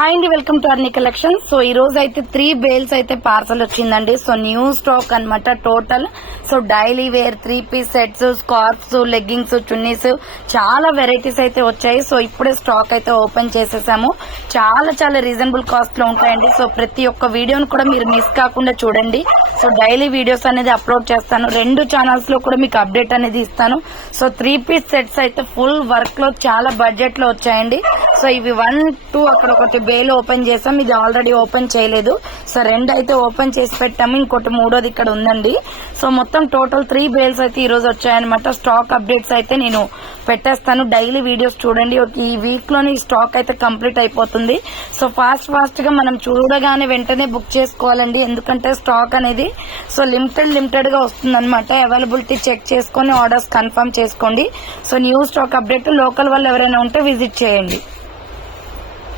Hi అండి, welcome to Arni collection. So ఈ రోజు అయితే 3 బేల్స్ అయితే పార్సల్ వచ్చిందండి. సో న్యూ స్టాక్ అన్నమాట total. So daily wear 3 piece sets, scarfs, leggings, chunnis చాలా వెరైటీస్ అయితే వచ్చాయి. సో ఇప్పుడే స్టాక్ అయితే ఓపెన్ చేసేసాము. చాలా రీజనబుల్ కాస్ట్ లో ఉంటాయండి. సో ప్రతి ఒక్క వీడియోని కూడా మీరు మిస్ కాకుండా చూడండి. సో డైలీ వీడియోస్ అనేది అప్లోడ్ చేస్తాను. 2 ఛానల్స్ లో కూడా మీకు అప్డేట్ అనేది ఇస్తాను. సో 3 పీస్ సెట్స్ అయితే ఫుల్ వర్క్ లో చాలా బడ్జెట్ లో వచ్చాయండి. సో ఇవి 1, 2 అక్కడ ఒకటి బేల్ ఓపెన్ చేసాం. ఇది ఆల్రెడీ ఓపెన్ చేయలేదు. సో 2 అయితే ఓపెన్ చేసి పెట్టాము. ఇంకోటి 3వది ఇక్కడ ఉందండి. సో మొత్తం టోటల్ 3 బేల్స్ అయితే ఈ రోజు వచ్చాయన్నమాట. స్టాక్ అప్డేట్స్ అయితే నేను పెట్టేస్తాను. డైలీ వీడియోస్ చూడండి. ఈ వీక్ లోని స్టాక్ అయితే కంప్లీట్ అయిపోతుంది. సో ఫాస్ట్ గా మనం చూడగానే వెంటనే బుక్ చేసుకోవాలండి. ఎందుకంటే స్టాక్ అనేది సో లిమిటెడ్ గా వస్తుంది అనమాట. అవైలబిలిటీ చెక్ చేసుకుని ఆర్డర్స్ కన్ఫర్మ్ చేసుకోండి. So new stock update local వాళ్ళు ఎవరైనా ఉంటే విజిట్ చేయండి.